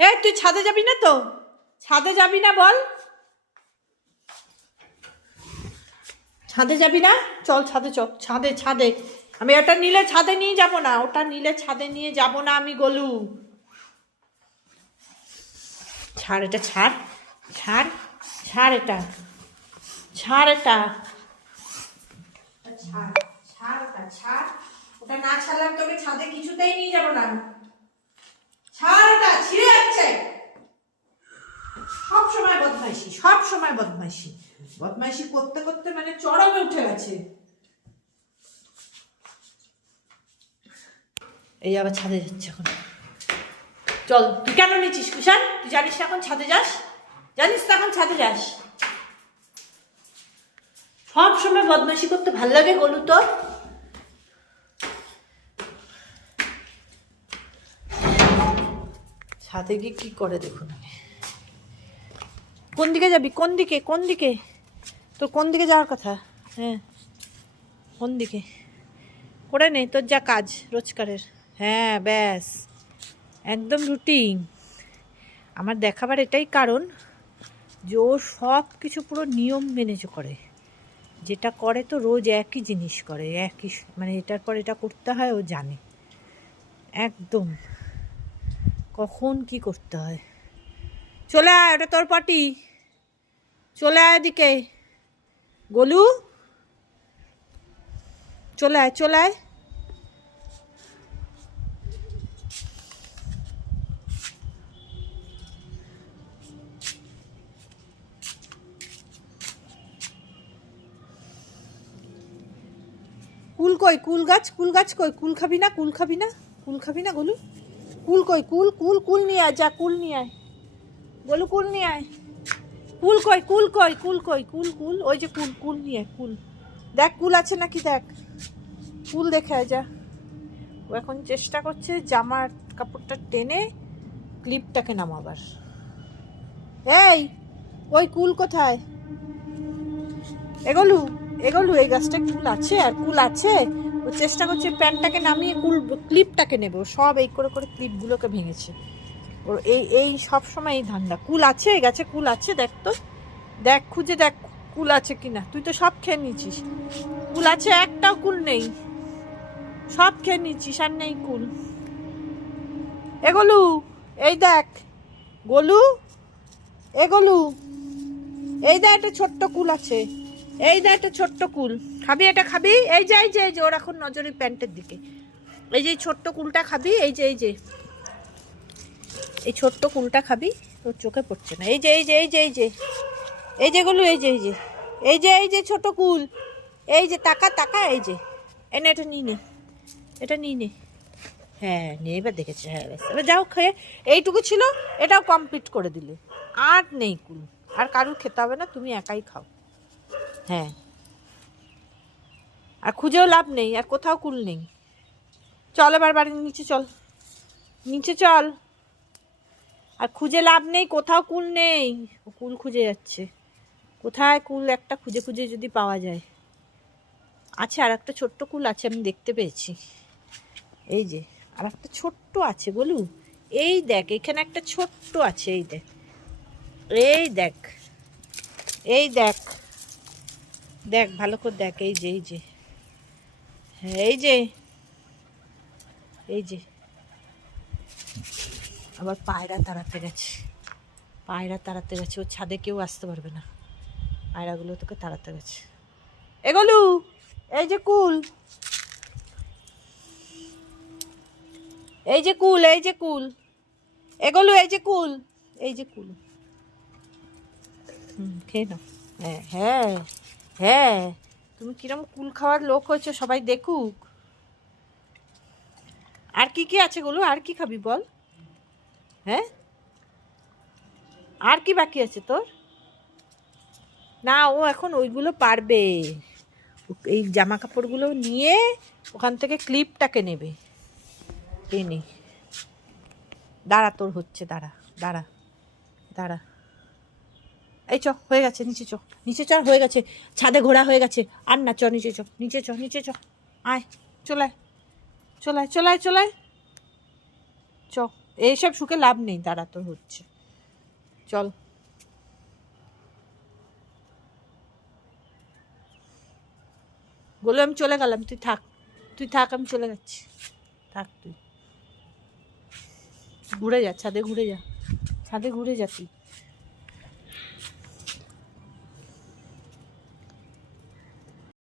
এই তুই ছাদে যাবি না তো? ছাদে যাবি না বল? ছাদে যাবি না? চল ছাদে, চল ছাদে। ছাদে আমি ওটা নিলে ছাদে নিয়ে যাব না, ওটা নিলে ছাদে নিয়ে যাব না আমি গোলু। ছাড় এটা, ছাড় ছাড় ছাড় এটা, ছাড় এটা, ছাড় ছাড় ওটা, ছাড় ওটা। না ছাড়লে আমি তোকে ছাদে কিছুতেই নিয়ে যাব না। ছাড় ওটা, ছিঁড়ে যাচ্ছে। সব সময় বদমাইশি, সব সময় বদমাইশি, বদমাইশি করতে করতে মানে চরমে উঠে গেছে। এই আবার ছাদে যাচ্ছে এখন। চল, তুই কেন নিচ্ছিস কুষাণ? তুই জানিস না এখন ছাদে যাস? জানিস তো এখন ছাদে যাস? সব সময় বদমাইশি করতে ভাল লাগে গোলু তোর? ছাদে গিয়ে কি করে দেখুন। কোন দিকে যাবি? কোন দিকে? কোন দিকে তোর? কোন দিকে যাওয়ার কথা? হ্যাঁ, কোন দিকে? করে নে তোর যা কাজ রোজকারের। হ্যাঁ ব্যাস, একদম রুটিন। আমার দেখাবার এটাই কারণ যে ও সব কিছু পুরো নিয়ম মেনে করে। যেটা করে তো রোজ একই জিনিস করে, একই মানে এটার পর এটা করতে হয় ও জানে একদম কখন কি করতে হয়। চলে আয়, ওটা তোর পাটি। চলে আয় এদিকে গোলু, চলে আয়, চলে আয়। কুল কই? কুল গাছ, কুল গাছ কই? কুল খাবি না? কুল খাবি না? কুল খাবি না গোলু? কুল কই? কুল কুল কুল নিয়ে আয়, যা কুল নিয়ে আয় গোলু, কুল নিয়ে আয়। কুল কই? কুল কই? কুল কই? কুল কুল ওই যে কুল, কুল নিয়ে আয়। কুল দেখ, কুল আছে নাকি দেখ, কুল দেখে আয় যা। ও এখন চেষ্টা করছে জামার কাপড়টা টেনে ক্লিপটাকে নামাবার। এই ওই কুল কোথায়? এগোলু, এগোলু, এই গাছটা কুল আছে? আর কুল আছে? ও চেষ্টা করছে প্যান্টটাকে নামিয়ে কুল ক্লিপটাকে নেবে। ও সব এই করে করে ক্লিপগুলোকে ভেঙেছে। ওর এই এই সব সময় এই ধান্দা। কুল আছে এই গাছে? কুল আছে দেখ তো, দেখ খুঁজে দেখ কুল আছে কিনা। তুই তো সব খেয়ে নিয়েছিস। কুল আছে? একটাও কুল নেই, সব খেয়ে নিচ্ছিস আর নেই কুল। এগোলু, এই দেখ গোলু, এগোলু, এই দেখ একটা ছোট্ট কুল আছে। এই দেখ একটা ছোট্ট কুল। খাবি এটা? খাবি? এই যে এই যে এই যে, ওর এখন নজরে প্যান্টের দিকে। এই যে ছোট্ট কুলটা খাবি? এই যে এই যে এই ছোট্ট কুলটা খাবি? তোর চোখে পড়ছে না। এই যে এই যে এই যে এই যে এই যে গোলু, এই যে এই যে এই যে এই যে ছোট কুল, এই যে টাকা টাকা, এই যে এনে এটা নিয়ে নে, এটা নিয়ে নে। হ্যাঁ নিয়ে এবার দেখেছে। হ্যাঁ ব্যাস, এবার যাও খেয়ে। এইটুকু ছিল, এটাও কমপ্লিট করে দিলে। আর নেই কুল, আর কারুর খেতে হবে না, তুমি একাই খাও। হ্যাঁ, আর খুঁজেও লাভ নেই, আর কোথাও কুল নেই। চল এবার বাড়ির নিচে চল, নিচে চল। আর খুঁজে লাভ নেই, কোথাও কুল নেই। ও কুল খুঁজে যাচ্ছে। কোথায় কুল একটা খুঁজে খুঁজে যদি পাওয়া যায়। আছে আর একটা ছোট্ট কুল আছে, আমি দেখতে পেয়েছি। এই যে আর একটা ছোট্ট আছে বলু, এই দেখ এখানে একটা ছোট্ট আছে। এই দেখ, এই দেখ, এই দেখ, দেখ ভালো করে দেখ। এই যে এই যে, হ্যাঁ এই যে এই যে। আবার পায়রা তাড়াতে গেছে, পায়রা তাড়াতে গেছে। ওর ছাদে কেউ আসতে পারবে না, পায়রাগুলো তোকে তাড়াতে গেছে। এগোলু, এই যে কুল, এই যে কুল, এই যে কুল। এগোলু, এই যে কুল, এই যে কুল। খেয়ে নাও। হ্যাঁ হ্যাঁ হ্যাঁ, তুমি কিরম কুল খাওয়ার লোক হয়েছো সবাই দেখুক। আর কি কি আছে গোলু? আর কি খাবি বল? হ্যাঁ, আর কি বাকি আছে তোর? না ও এখন ওইগুলো পারবে, এই জামা কাপড়গুলো নিয়ে ওখান থেকে ক্লিপটাকে নেবে টেনে। দাঁড়া, তোর হচ্ছে, দাঁড়া দাঁড়া দাঁড়া। এই চ, হয়ে গেছে, নিচে চ, নিচে চ, হয়ে গেছে। ছাদে ঘোরা হয়ে গেছে, আর না, চ নিচে চ, নিচে চ, নিচে চ। আয়, চলায় চলায় চলায় চলায়, চ। এইসব শুকে লাভ নেই, তারা তো হচ্ছে। চল বলে আমি চলে গেলাম, তুই থাক, তুই থাক, আমি চলে যাচ্ছি, থাক তুই, ঘুরে যা ছাদে, ঘুরে যা ছাদে, ঘুরে যা তুই।